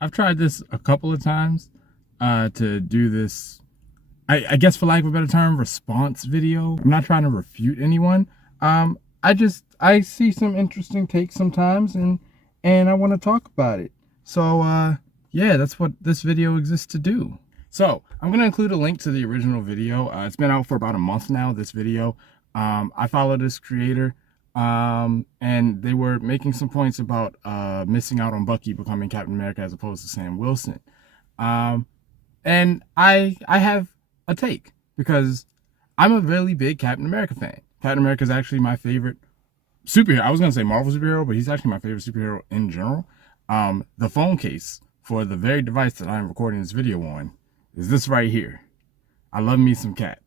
I've tried this a couple of times to do this, I guess for lack of a better term, response video. I'm not trying to refute anyone. I see some interesting takes sometimes, and I want to talk about it. So yeah, that's what this video exists to do. So I'm gonna include a link to the original video. It's been out for about a month now. This video. I follow this creator. And they were making some points about missing out on Bucky becoming Captain America as opposed to Sam Wilson. Um, and I have a take because I'm a really big Captain America fan. Captain America is actually my favorite superhero. I was gonna say Marvel superhero, but he's actually my favorite superhero in general. The phone case for the very device that I'm recording this video on is this right here. I love me some Cap.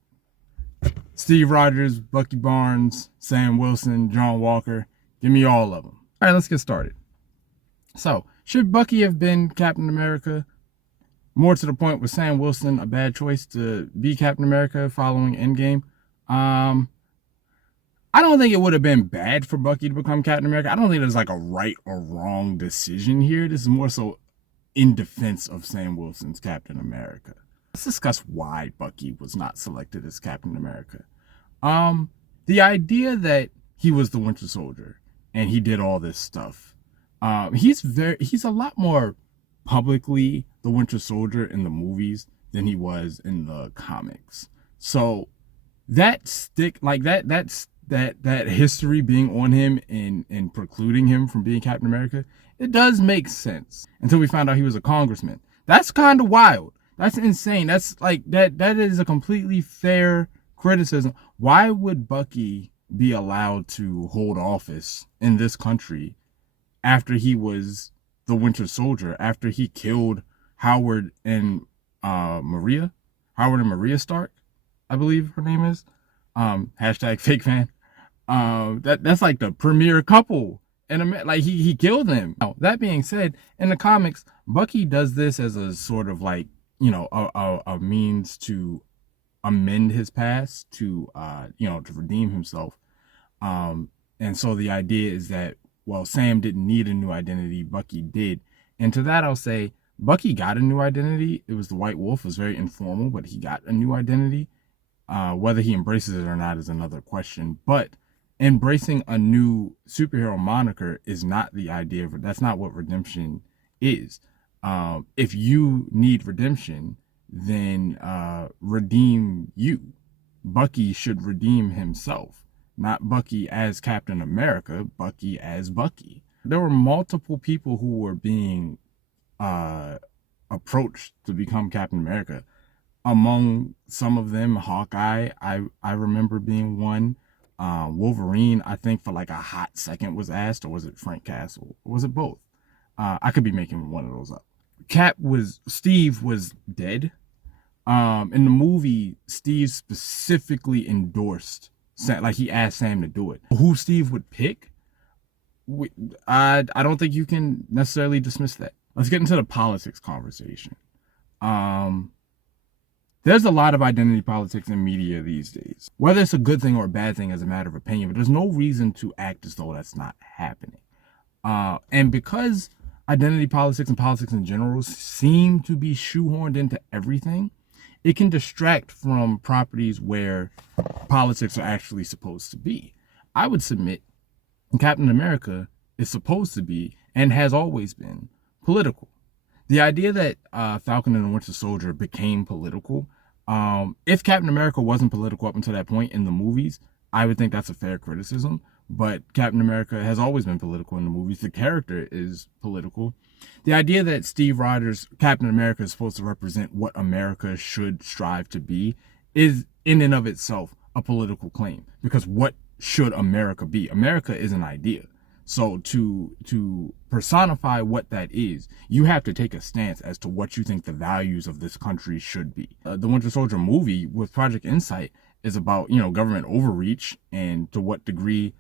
Steve Rogers, Bucky Barnes, Sam Wilson, John Walker. Give me all of them. All right, let's get started. So, should Bucky have been Captain America? More to the point, was Sam Wilson a bad choice to be Captain America following Endgame? I don't think it would have been bad for Bucky to become Captain America. I don't think there's like a right or wrong decision here. This is more so in defense of Sam Wilson's Captain America. Let's discuss why Bucky was not selected as Captain America. The idea that he was the Winter Soldier and he did all this stuff. He's a lot more publicly the Winter Soldier in the movies than he was in the comics. So that that history being on him and precluding him from being Captain America, it does make sense until we found out he was a congressman. That's kind of wild. That's insane. That's like that is a completely fair criticism. Why would Bucky be allowed to hold office in this country after he was the Winter Soldier, after he killed Howard and Howard and Maria Stark, I believe her name is. Hashtag fake fan. That's like the premier couple. And like he killed them. Now, that being said, in the comics, Bucky does this as a sort of like, a means to amend his past, to to redeem himself. And so the idea is that, well, Sam didn't need a new identity, Bucky did. And to that I'll say Bucky got a new identity. It was the White Wolf. It was very informal, but he got a new identity. Whether he embraces it or not is another question. But embracing a new superhero moniker is not the idea of it. That's not what redemption is. If you need redemption, then redeem you. Bucky should redeem himself, not Bucky as Captain America, Bucky as Bucky. There were multiple people who were being uh, approached to become Captain America. Among some of them, Hawkeye, I remember being one. Wolverine, I think for like a hot second was asked, or was it Frank Castle? Or was it both? I could be making one of those up. Steve was dead. In the movie, Steve specifically endorsed Sam, like he asked Sam to do it. Who Steve would pick, I don't think you can necessarily dismiss that. Let's get into the politics conversation. Um, there's a lot of identity politics in media these days. Whether it's a good thing or a bad thing is a matter of opinion, but there's no reason to act as though that's not happening. And because identity politics and politics in general seem to be shoehorned into everything, it can distract from properties where politics are actually supposed to be. I would submit Captain America is supposed to be, and has always been, political. The idea that Falcon and the Winter Soldier became political, if Captain America wasn't political up until that point in the movies, I would think that's a fair criticism. But Captain America has always been political in the movies. The character is political. The idea that Steve Rogers, Captain America, is supposed to represent what America should strive to be is in and of itself a political claim. Because what should America be? America is an idea. So to personify what that is, you have to take a stance as to what you think the values of this country should be. The Winter Soldier movie with Project Insight is about, government overreach and to what degree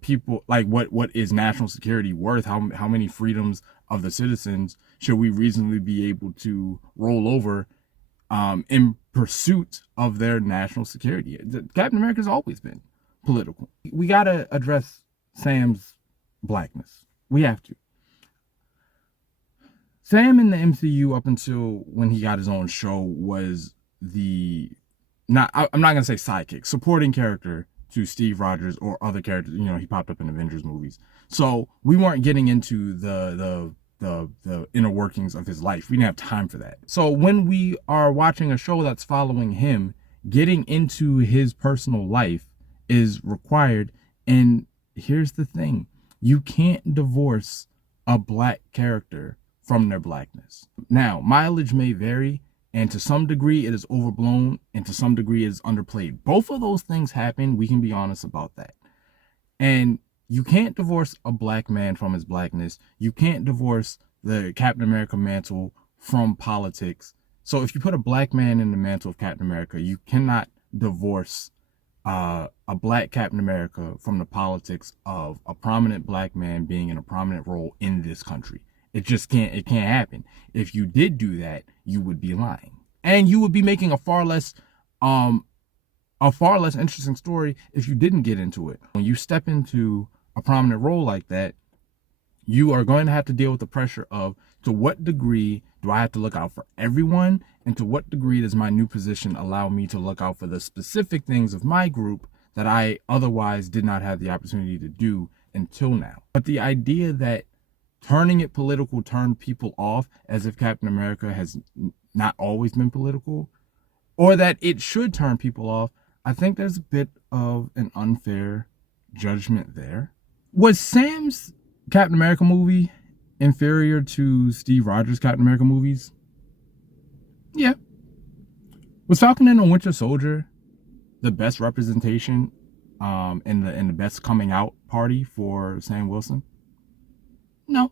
people, like, what is national security worth? How many freedoms of the citizens should we reasonably be able to roll over in pursuit of their national security? Captain America's always been political. We gotta address Sam's blackness. We have to. Sam in the MCU up until when he got his own show was the I'm not gonna say sidekick, supporting character to Steve Rogers or other characters. You know, he popped up in Avengers movies, so we weren't getting into the inner workings of his life. We didn't have time for that. So when we are watching a show that's following him, getting into his personal life is required. And here's the thing: you can't divorce a black character from their blackness. Now, mileage may vary, and to some degree it is overblown, and to some degree it is underplayed. Both of those things happen. We can be honest about that. And you can't divorce a black man from his blackness. You can't divorce the Captain America mantle from politics. So if you put a black man in the mantle of Captain America, you cannot divorce a black Captain America from the politics of a prominent black man being in a prominent role in this country. It just can't. It can't happen. If you did do that, you would be lying, and you would be making a far less interesting story if you didn't get into it. When you step into a prominent role like that, you are going to have to deal with the pressure of, to what degree do I have to look out for everyone, and to what degree does my new position allow me to look out for the specific things of my group that I otherwise did not have the opportunity to do until now. But the idea that turning it political turned people off, as if Captain America has not always been political, or that it should turn people off, I think there's a bit of an unfair judgment there. Was Sam's Captain America movie inferior to Steve Rogers' Captain America movies? Yeah. Was Falcon and the Winter Soldier the best representation and the best coming out party for Sam Wilson? No.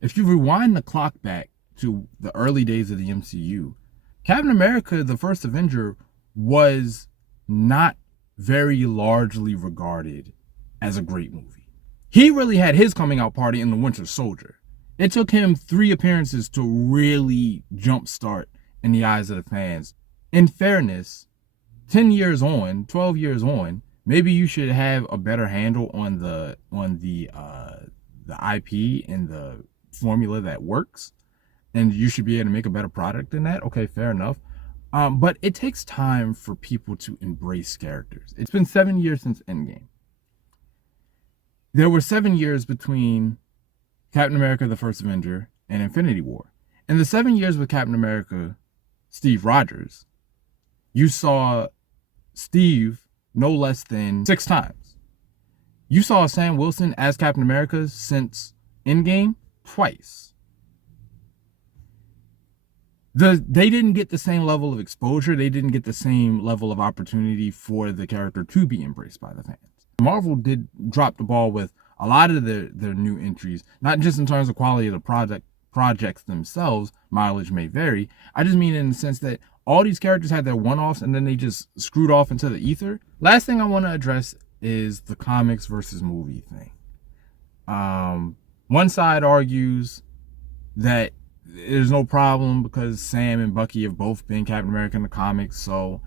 If you rewind the clock back to the early days of the MCU, Captain America, the First Avenger, was not very largely regarded as a great movie. He really had his coming out party in the Winter Soldier. It took him 3 appearances to really jumpstart in the eyes of the fans. In fairness, 10 years on, 12 years on, maybe you should have a better handle on the IP and the formula that works, and you should be able to make a better product than that. Okay, fair enough. But it takes time for people to embrace characters. It's been 7 years since Endgame. There were 7 years between Captain America, the First Avenger, and Infinity War. In the 7 years with Captain America, Steve Rogers, you saw Steve no less than 6 times. You saw Sam Wilson as Captain America since Endgame twice. They didn't get the same level of exposure. They didn't get the same level of opportunity for the character to be embraced by the fans. Marvel did drop the ball with a lot of their new entries, not just in terms of quality of the projects themselves. Mileage may vary. I just mean in the sense that all these characters had their one-offs and then they just screwed off into the ether. Last thing I want to address is the comics versus movie thing. One side argues that there's no problem because Sam and Bucky have both been Captain America in the comics, so,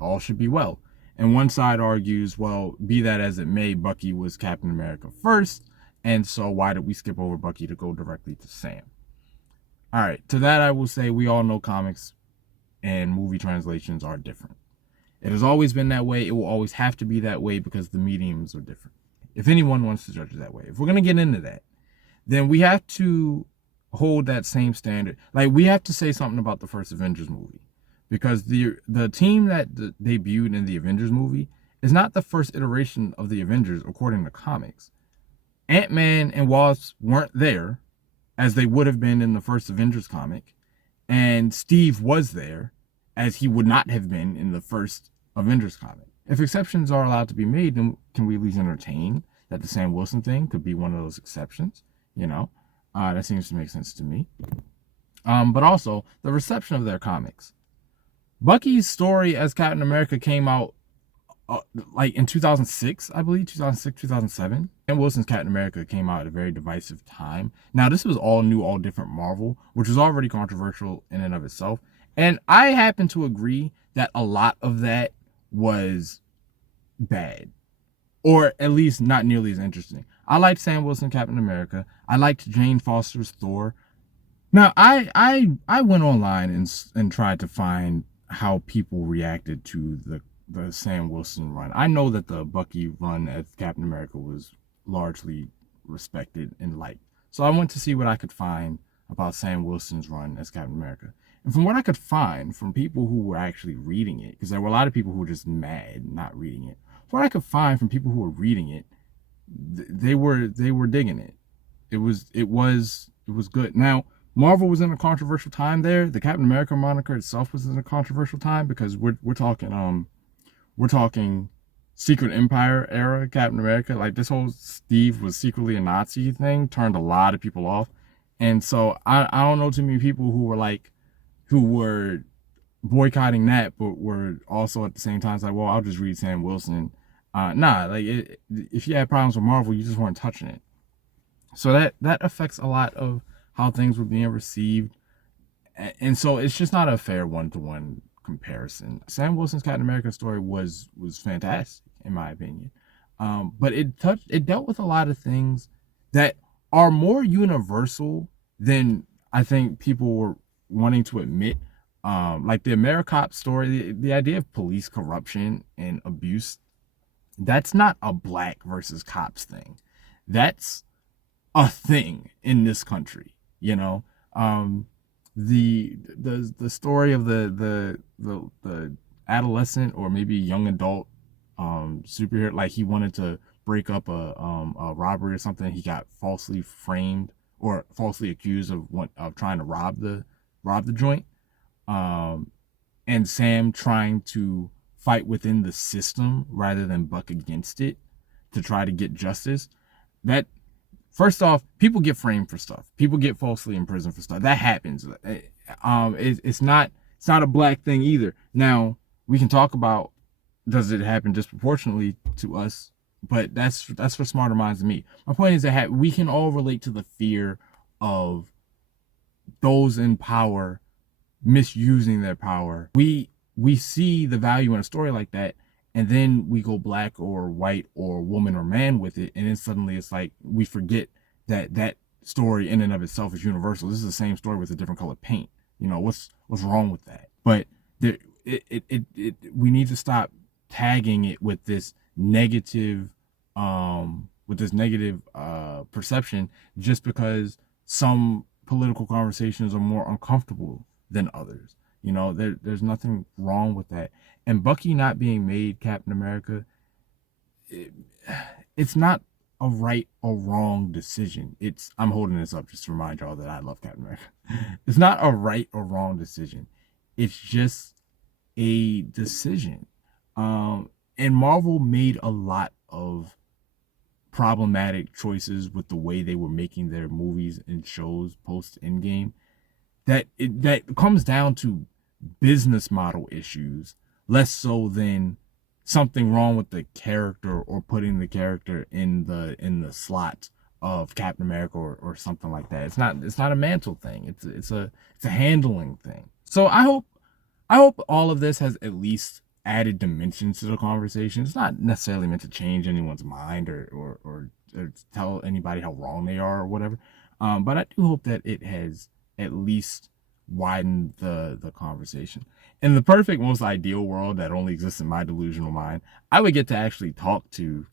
all should be well. And one side argues, well, be that as it may, Bucky was Captain America first, and so why did we skip over Bucky to go directly to Sam? All right, to that I will say we all know comics and movie translations are different. It has always been that way. It will always have to be that way because the mediums are different. If anyone wants to judge it that way. If we're going to get into that, then we have to hold that same standard. Like, we have to say something about the first Avengers movie, because the team that debuted in the Avengers movie is not the first iteration of the Avengers according to comics. Ant-Man and Wasp weren't there, as they would have been in the first Avengers comic, and Steve was there, as he would not have been in the first Avengers comic. If exceptions are allowed to be made, then can we at least entertain that the Sam Wilson thing could be one of those exceptions? That seems to make sense to me. But also, the reception of their comics. Bucky's story as Captain America came out in 2006, I believe, 2006, 2007. And Wilson's Captain America came out at a very divisive time. Now, this was all new, all different Marvel, which was already controversial in and of itself. And I happen to agree that a lot of that was bad, or at least not nearly as interesting. I liked Sam Wilson Captain America. I liked Jane Foster's Thor. Now, I went online and tried to find how people reacted to the Sam Wilson run. I know that the Bucky run as Captain America was largely respected and liked. So I went to see what I could find about Sam Wilson's run as Captain America. And from what I could find from people who were actually reading it, because there were a lot of people who were just mad not reading it. From what I could find from people who were reading it, they were digging it. It was good. Now, Marvel was in a controversial time there. The Captain America moniker itself was in a controversial time because we're talking Secret Empire era Captain America. Like this whole Steve was secretly a Nazi thing turned a lot of people off. And so I don't know too many people who were boycotting that, but were also at the same time like, well, I'll just read Sam Wilson. Nah, like if you had problems with Marvel, you just weren't touching it. So that affects a lot of how things were being received, and so it's just not a fair one-to-one comparison. Sam Wilson's Captain America story was fantastic in my opinion, but it dealt with a lot of things that are more universal than I think people were wanting to admit. Like the AmeriCop story, the idea of police corruption and abuse, that's not a black versus cops thing. That's a thing in this country. You know, um, the story of the adolescent or maybe young adult superhero, like he wanted to break up a robbery or something. He got falsely framed or falsely accused of trying to rob the joint. Um, and Sam trying to fight within the system rather than buck against it to try to get justice. That First off, people get framed for stuff. People get falsely imprisoned for stuff. That happens. It's not a black thing either. Now we can talk about, does it happen disproportionately to us, but that's for smarter minds than me. My point is that we can all relate to the fear of those in power misusing their power. We see the value in a story like that, and then we go black or white or woman or man with it, and then suddenly it's like we forget that that story in and of itself is universal. This is the same story with a different color paint. What's wrong with that? But there, we need to stop tagging it with this negative perception just because some political conversations are more uncomfortable than others. There's nothing wrong with that. And Bucky not being made Captain America, it, it's not a right or wrong decision. I'm holding this up just to remind y'all that I love Captain America. It's not a right or wrong decision. It's just a decision. And Marvel made a lot of problematic choices with the way they were making their movies and shows post Endgame. That comes down to business model issues, less so than something wrong with the character or putting the character in the slot of Captain America or something like that. It's not a mantle thing. It's a handling thing. So I hope all of this has at least added dimensions to the conversation. It's not necessarily meant to change anyone's mind or tell anybody how wrong they are or whatever. But I do hope that it has at least widened the conversation. In the perfect, most ideal world that only exists in my delusional mind, I would get to actually talk to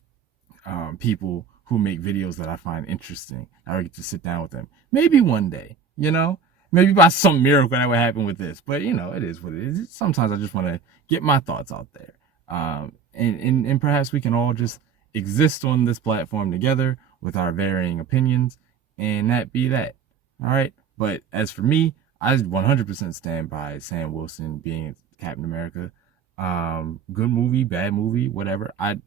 people who make videos that I find interesting. I would get to sit down with them. Maybe one day, maybe by some miracle that would happen with this. But it is what it is. Sometimes I just want to get my thoughts out there, and perhaps we can all just exist on this platform together with our varying opinions, and that be that. All right. But as for me, I 100% stand by Sam Wilson being Captain America. Good movie, bad movie, whatever. I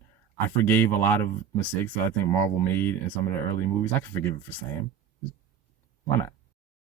forgave a lot of mistakes that I think Marvel made in some of the early movies. I can forgive it for Sam. Why not?